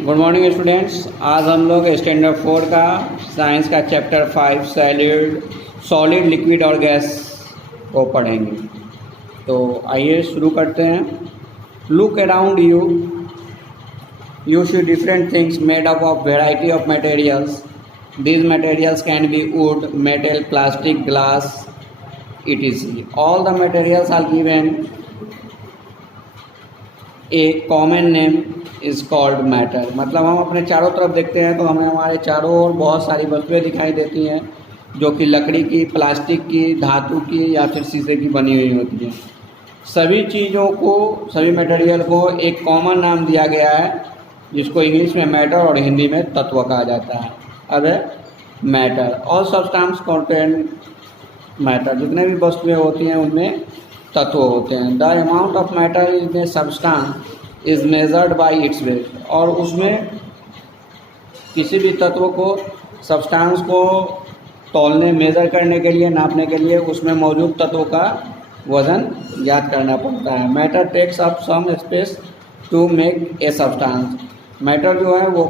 Good morning students. आज हम लोग स्टैंडर्ड 4 का साइंस का चैप्टर 5 सॉलिड लिक्विड और गैस को पढ़ेंगे। तो आइए शुरू करते हैं। Look around you see different things made up of variety of materials. These materials can be wood, metal, plastic, glass, etc. All the materials are given a common name is called matter। मतलब हम अपने चारों तरफ देखते हैं तो हमें हमारे चारों ओर बहुत सारी वस्तुएं दिखाई देती हैं जो कि लकड़ी की, प्लास्टिक की, धातु की या फिर शीशे की बनी हुई होती हैं। सभी चीज़ों को, सभी मटेरियल को एक कॉमन नाम दिया गया है जिसको इंग्लिश में मैटर और हिंदी में तत्व कहा जाता है। अब matter all substance contain matter, जितने भी वस्तुएं होती हैं उनमें तत्व होते हैं। The amount of matter in A substance is measured by its weight. और उसमें किसी भी तत्व को, सब्सटेंस को तौलने, मेज़र करने के लिए, नापने के लिए उसमें मौजूद तत्व का वज़न ज्ञात करना पड़ता है। Matter takes up some space to make a substance. Matter जो है वो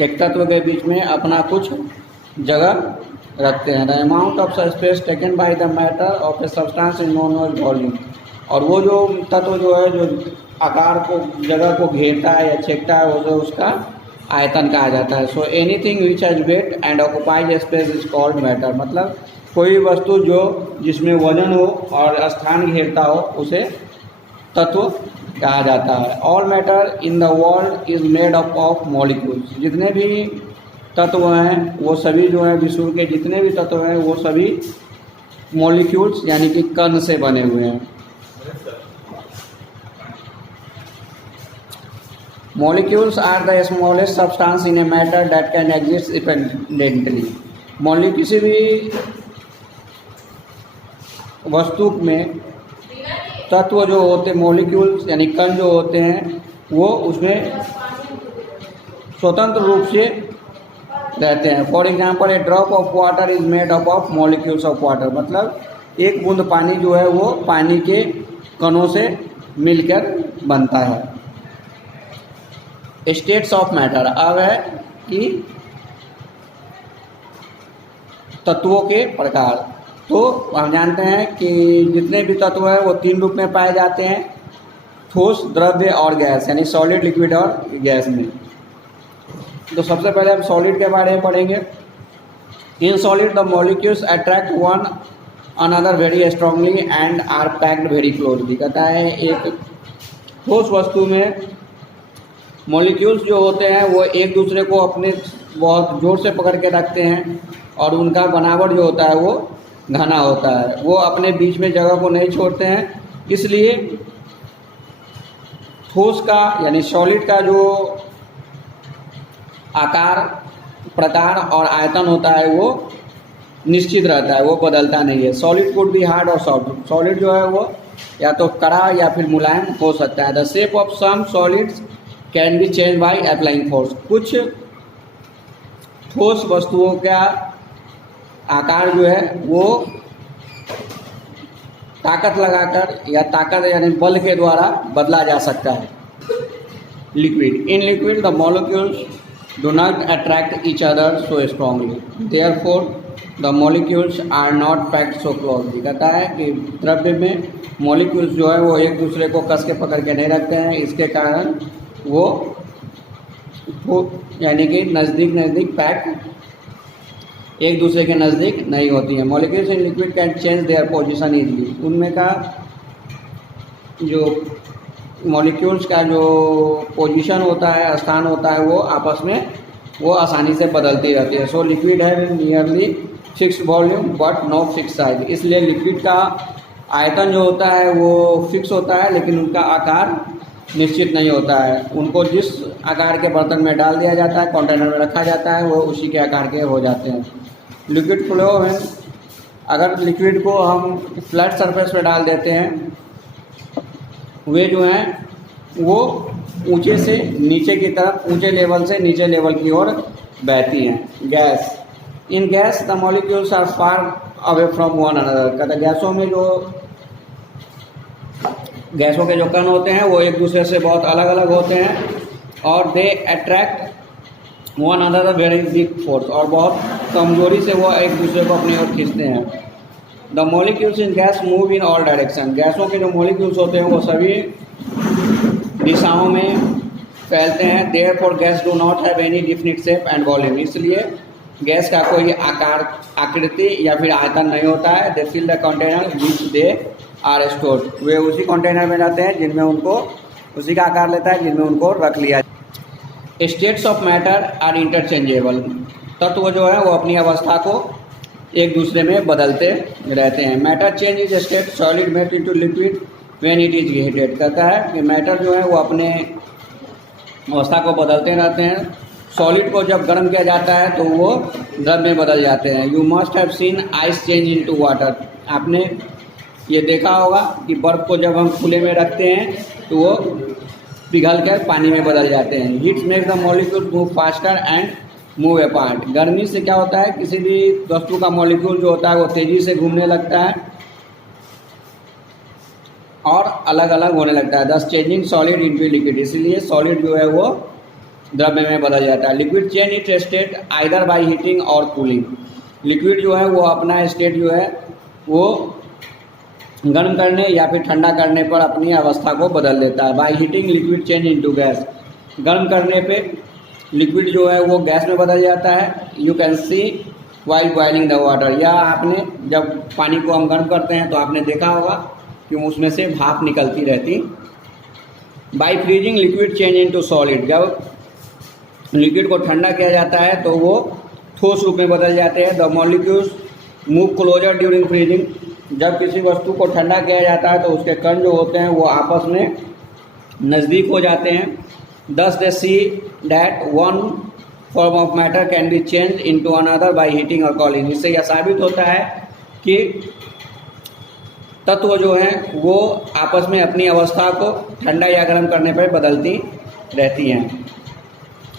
एक तत्व के बीच में अपना कुछ जगह रखते हैं। The amount of space taken by the matter of a substance is known as volume. और वो जो तत्व जो है, जो आकार को, जगह को घेरता है या छेकता है, वो जो उसका आयतन कहा जाता है। So anything which has weight and occupies space is called matter. मतलब कोई वस्तु जो जिसमें वजन हो और स्थान घेरता हो उसे तत्व कहा जाता है। All matter in the world is made up of molecules. जितने भी तत्व हैं वो सभी जो है, विश्व के जितने भी तत्व हैं वो सभी मॉलिक्यूल्स यानी कि कण से बने हुए हैं। Molecules are the smallest substance in a matter that can exist independently. Molecule किसी भी वस्तु में तत्व जो होते हैं, मॉलिक्यूल्स यानी कण जो होते हैं, वो उसमें स्वतंत्र रूप से रहते हैं। For example A drop of water is made up of molecules of water. मतलब एक बूंद पानी जो है वो पानी के कणों से मिलकर बनता है। स्टेट्स ऑफ मैटर अब है कि तत्वों के प्रकार। तो हम जानते हैं कि जितने भी तत्व हैं वो 3 रूप में पाए जाते हैं, ठोस, द्रव्य और गैस, यानी सॉलिड, लिक्विड और गैस में। तो सबसे पहले हम सॉलिड के बारे में पढ़ेंगे। In solid the molecules attract one another very strongly and are packed very closely. कहता है एक ठोस वस्तु में मॉलिक्यूल्स जो होते हैं वो एक दूसरे को अपने बहुत जोर से पकड़ के रखते हैं और उनका बनावट जो होता है वो घना होता है। वो अपने बीच में जगह को नहीं छोड़ते हैं। इसलिए ठोस का यानी सॉलिड का जो आकार, प्रकार और आयतन होता है वो निश्चित रहता है, वो बदलता नहीं है। सॉलिड कुड बी हार्ड और सॉफ्ट। सॉलिड जो है वो या तो कड़ा या फिर मुलायम हो सकता है। The shape of some solids can be change by applying force. कुछ ठोस वस्तुओं का आकार जो है वो ताकत लगाकर या ताकत यानी बल के द्वारा बदला जा सकता है। Liquid in liquid the molecules do not attract each other so strongly, therefore the molecules are not packed so closely। कहता है कि द्रव्य में मॉलिक्यूल्स जो है वो एक दूसरे को कस के पकड़ के नहीं रखते हैं, इसके कारण वो यानी कि नज़दीक पैक एक दूसरे के नज़दीक नहीं होती हैं। Molecules in liquid can change their position easily. उनमें का जो मॉलिक्यूल्स का जो पोजीशन होता है, स्थान होता है, वो आपस में वो आसानी से बदलती रहती है। सो लिक्विड है nearly fixed volume but no fix size. इसलिए लिक्विड का आयतन जो होता है वो फिक्स होता है लेकिन उनका आकार निश्चित नहीं होता है। उनको जिस आकार के बर्तन में डाल दिया जाता है, कंटेनर में रखा जाता है, वो उसी के आकार के हो जाते हैं। लिक्विड फ्लो में अगर लिक्विड को हम फ्लैट सरफेस पे डाल देते हैं, वे जो हैं वो ऊंचे से नीचे की तरफ, ऊंचे लेवल से नीचे लेवल की ओर बहती हैं। Gas in gas the molecules are far away from one another. कहता गैसों में जो गैसों के जो कण होते हैं वो एक दूसरे से बहुत अलग अलग होते हैं और they attract one another very big force, और बहुत कमजोरी से वो एक दूसरे को अपनी ओर खींचते हैं। The molecules in gas move in all direction, गैसों के जो मॉलिक्यूल्स होते हैं वो सभी दिशाओं में फैलते हैं। Therefore gas do not have any definite shape and volume, इसलिए गैस का कोई आकार, आकृति या फिर आयतन नहीं होता है। They fill the container which they are stored, वे उसी कंटेनर में रहते हैं जिनमें उनको, उसी का आकार लेता है जिनमें उनको रख लिया। States of matter are interchangeable, तत्व जो है वो अपनी अवस्था को एक दूसरे में बदलते रहते हैं। Matter change is state solid melt into liquid when it is heated, कहता है कि मैटर जो है वो अपने अवस्था को बदलते रहते हैं। सॉलिड को जब गर्म किया जाता है तो वो द्रव में बदल जाते हैं। You must have seen ice change into water, आपने ये देखा होगा कि बर्फ़ को जब हम खुले में रखते हैं तो वो पिघल कर पानी में बदल जाते हैं। Heat make the molecule move faster and move apart, गर्मी से क्या होता है, किसी भी वस्तु का मॉलिक्यूल जो होता है वो तेज़ी से घूमने लगता है और अलग अलग होने लगता है। दस चेंजिंग सॉलिड इनटू लिक्विड, इसलिए सॉलिड जो है वो द्रव्य में बदल जाता है। Liquid change it state either bye heating और कूलिंग, लिक्विड जो है वो अपना स्टेट जो है वो गर्म करने या फिर ठंडा करने पर अपनी अवस्था को बदल देता है। By heating liquid change into gas, गर्म करने पे लिक्विड जो है वो गैस में बदल जाता है। You can see while boiling the water, या आपने जब पानी को हम गर्म करते हैं तो आपने देखा होगा कि उसमें से भाप निकलती रहती। By freezing liquid change into solid, जब लिक्विड को ठंडा किया जाता है तो वो ठोस रूप में बदल जाते हैं। The molecules move closer during freezing, जब किसी वस्तु को ठंडा किया जाता है तो उसके कण जो होते हैं वो आपस में नज़दीक हो जाते हैं। Thus they see that one form of matter can be change into another by heating और कूलिंग, इससे यह साबित होता है कि तत्व जो हैं वो आपस में अपनी अवस्था को ठंडा या गर्म करने पर बदलती रहती हैं।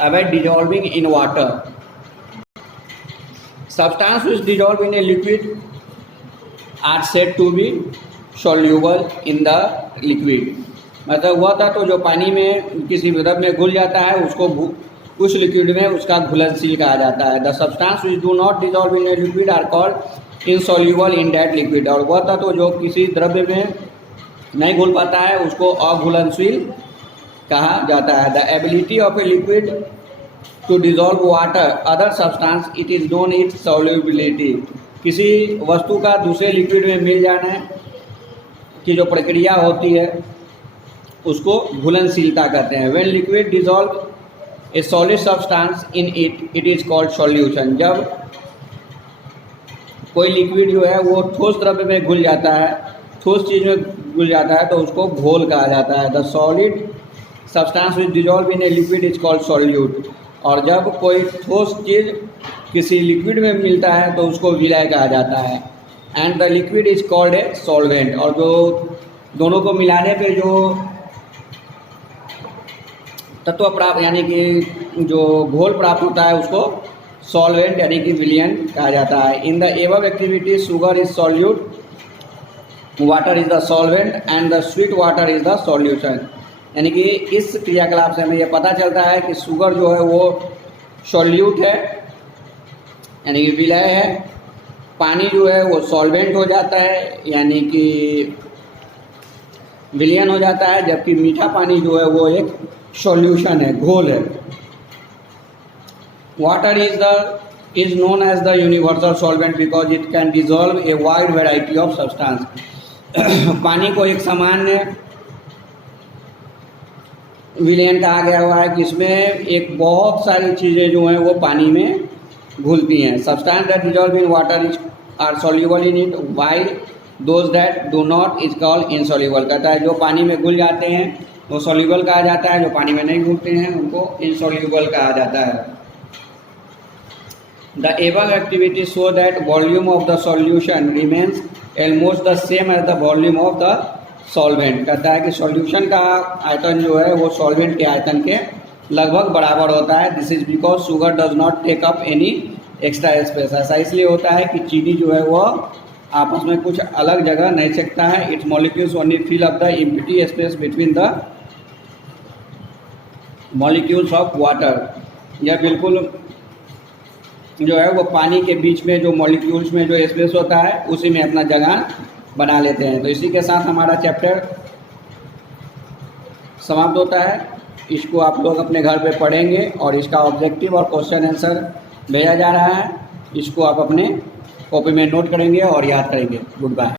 Avoid dissolving in water, substance which dissolve in a liquid are said to be soluble in the liquid, मतलब वह तत्व जो पानी में किसी द्रव में घुल जाता है उसको उस लिक्विड में उसका घुलनशील कहा जाता है। The substance which do not dissolve in a liquid are called insoluble in that liquid, और वह तत्व जो किसी द्रव्य में नहीं घुल पाता है उसको अघुलनशील कहा जाता है। The ability of a liquid to dissolve water other substance it is known its solubility, किसी वस्तु का दूसरे लिक्विड में मिल जाने की जो प्रक्रिया होती है उसको घुलनशीलता कहते हैं। When liquid dissolve A solid substance in it it is called solution, जब कोई लिक्विड जो है वो ठोस द्रव्य में घुल जाता है, ठोस चीज़ में घुल जाता है तो उसको घोल कहा जाता है। The solid substance which dissolve in a liquid is called solute, और जब कोई ठोस चीज़ किसी लिक्विड में मिलता है तो उसको विलय कहा जाता है। And the liquid is called a solvent, और जो दोनों को मिलाने पे जो तत्व प्राप्त यानी कि जो घोल प्राप्त होता है उसको सॉल्वेंट यानी कि विलयन कहा जाता है। In the above activity sugar is solute, water is the solvent and the sweet water is the solution, यानी कि इस क्रियाकलाप से हमें यह पता चलता है कि शुगर जो है वो सॉल्यूट है यानी कि विलय है, पानी जो है वो सॉल्वेंट हो जाता है यानी कि विलयन हो जाता है, जबकि मीठा पानी जो है वो एक सॉल्यूशन है, घोल है। Water is known as the universal solvent because it can dissolve a wide variety of substance, पानी को एक सामान्य विलयन कहा गया हुआ है कि इसमें एक बहुत सारी चीज़ें जो हैं वो पानी में घुलती हैं। Substance that dissolve in water is are soluble in it while those that do not is called insoluble, कहता है जो पानी में घुल जाते हैं वो सॉल्यूबल कहा जाता है, जो पानी में नहीं घुलते हैं उनको इनसॉल्यूबल कहा जाता है। The above activity show that volume of the solution remains almost the same as the volume of the solvent, कहता है कि सॉल्यूशन का आयतन जो है वो सॉल्वेंट के आयतन के लगभग बराबर होता है। This is because sugar does not take up any extra space, ऐसा इसलिए होता है कि चीनी जो है वो आपस में कुछ अलग जगह नहीं सकता है। It's molecules only fill up the empty space between the molecules of water. यह बिल्कुल जो है वो पानी के बीच में जो मॉलिक्यूल्स में जो स्पेस होता है उसी में अपना जगह बना लेते हैं। तो इसी के साथ हमारा चैप्टर समाप्त होता है। इसको आप लोग अपने घर पे पढ़ेंगे और इसका ऑब्जेक्टिव और क्वेश्चन आंसर भेजा जा रहा है, इसको आप अपने कॉपी में नोट करेंगे और याद करेंगे। Good bye.